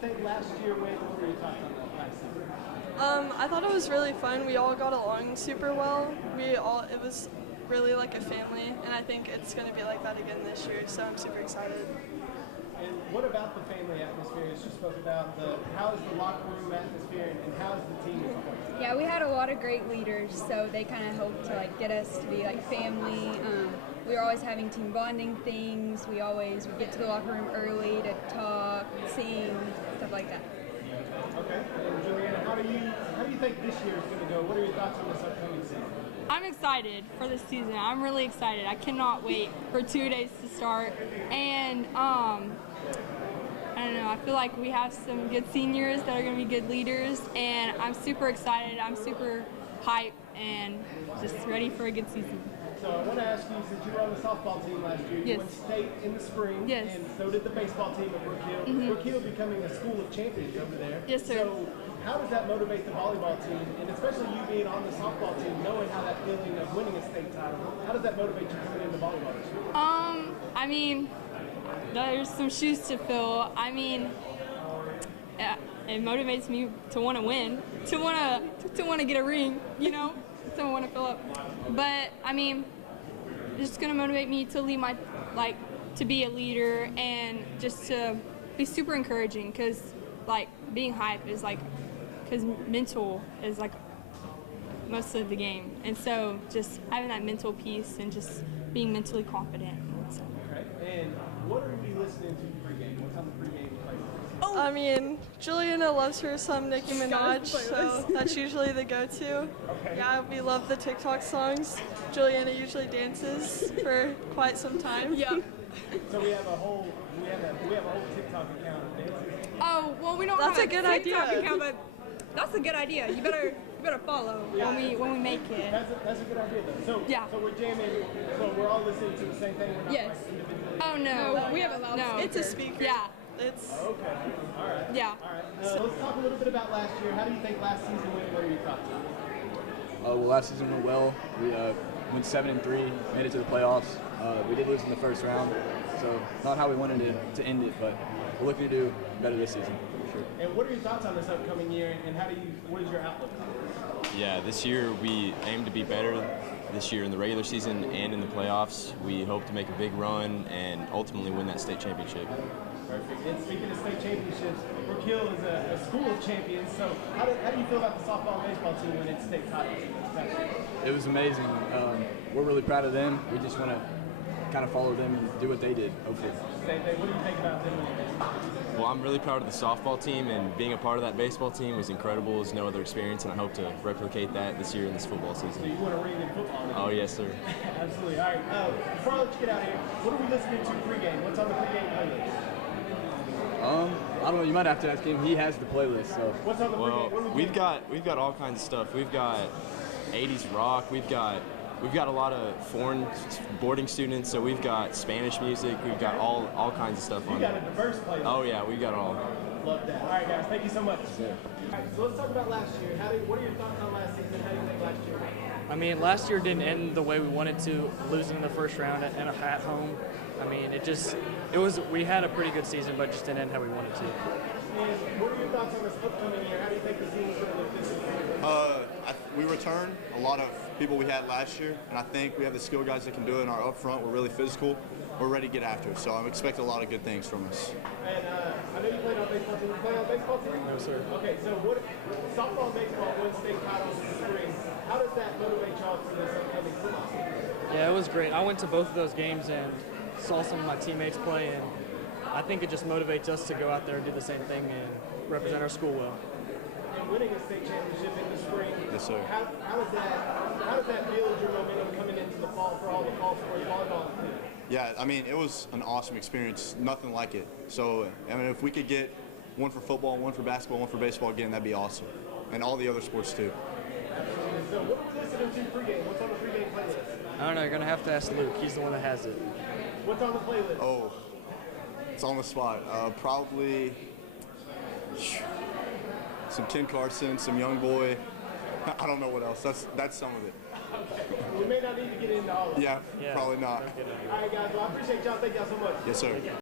you think last year went? What were your thoughts on that last season? I thought it was really fun. We all got along super well. It was really like a family, and I think it's going to be like that again this year, so I'm super excited. And what about the family atmosphere? You just spoke about how is the locker room atmosphere and how is the team? Yeah, we had a lot of great leaders, so they kind of helped to like get us to be like family. We were always having team bonding things. We always would get to the locker room early to talk, sing, stuff like that. Okay. And Julianna, how do you think this year is going to go? What are your thoughts on this upcoming season? I'm excited for this season. I'm really excited. I cannot wait for 2 days to start. And I don't know, I feel like we have some good seniors that are going to be good leaders, and I'm super excited. I'm super hyped and just ready for a good season. So I want to ask you, since you were on the softball team last year, you Yes. went state in the spring, Yes. and so did the baseball team at Brook Hill. Mm-hmm. Brook Hill becoming a school of champions over there. Yes, sir. So how does that motivate the volleyball team, and especially you being on the softball team, knowing how that feeling of winning a state title, how does that motivate you coming into volleyball this year? I mean, there's some shoes to fill. I mean, it motivates me to want to win, to want to get a ring, you know, to want to fill up. But I mean, it's just gonna motivate me to lead to be a leader and just to be super encouraging, because like being hype is because mental is like most of the game, and so just having that mental piece and just being mentally confident. So. Okay. And what are we listening to pregame? What's on the pregame playlist? Oh, I mean, Julianna loves her some Nicki Minaj, so that's usually the go-to. Okay. Yeah, we love the TikTok songs. Julianna usually dances for quite some time. Yeah. So we have a whole TikTok account of dances. Oh well, we don't That's have a good TikTok idea. account, but that's a good idea. You better follow when we make it. That's a good idea though. So Yeah. So we're jamming. So we're all listening to the same thing. We're not Yes. like individually. Oh no, we have a loud no. It's a speaker. Yeah. It's Okay. All right. Yeah. All right. Let's talk a little bit about last year. How do you think last season went? What are your thoughts? Well, last season went well. We went 7-3, made it to the playoffs. We did lose in the first round, so not how we wanted it to end it, but we're looking to do better this season, for sure. And what are your thoughts on this upcoming year? And what is your outlook on it? Yeah, this year we aim to be better this year in the regular season and in the playoffs. We hope to make a big run and ultimately win that state championship. Perfect. And speaking of state championships, Brook Hill is a school of champions. So how do you feel about the softball and baseball team winning state titles? It was amazing. We're really proud of them. We just want to kind of follow them and do what they did, hopefully. Same thing. What do you think about them winning? Well, I'm really proud of the softball team, and being a part of that baseball team was incredible. It's no other experience, and I hope to replicate that this year in this football So season. you want to ring in football? Oh, yes, sir. Absolutely. All right. Before I let you get out of here, what are we listening to pregame? What's on the pregame playlist? I don't know. You might have to ask him. He has the playlist, so. What's on the Well, pregame? What are we've got all kinds of stuff. We've got 80s rock. We've got a lot of foreign boarding students, so we've got Spanish music. We've got all kinds of stuff on You got a there. diverse playlist. Oh yeah, we got all. Love that. All right, guys. Thank you so much. All right, so let's talk about last year. What are your thoughts on last season? How do you think last year went? I mean, last year didn't end the way we wanted to, losing in the first round at home. I mean, we had a pretty good season, but just didn't end how we wanted to. And what are your thoughts on this upcoming year? How do you think the season's going to look this year? We return a lot of people we had last year, and I think we have the skill guys that can do it in our up front. We're really physical. We're ready to get after it, so I'm expecting a lot of good things from us. And I know you played on baseball team. You play on baseball team? No, sir. Okay, so softball and baseball win state titles in the spring. How does that motivate y'all for this upcoming football season? Yeah, it was great. I went to both of those games and saw some of my teammates play, and I think it just motivates us to go out there and do the same thing and represent our school well. And winning a state championship in the spring. Yes, sir. How does that build your momentum coming into the fall for all the fall sports volleyball? Yeah, I mean, it was an awesome experience. Nothing like it. So, I mean, if we could get one for football, one for basketball, one for baseball again, that'd be awesome. And all the other sports, too. So what are we listening to pregame? What's on the pregame playlist? I don't know. You're going to have to ask Luke. He's the one that has it. What's on the playlist? Oh, it's on the spot. Probably some Ken Carson, some Young Boy. I don't know what else. That's some of it. Okay. We may not need to get into all of it. Yeah, probably not. All right, guys. Well, I appreciate y'all. Thank y'all so much. Yes, sir.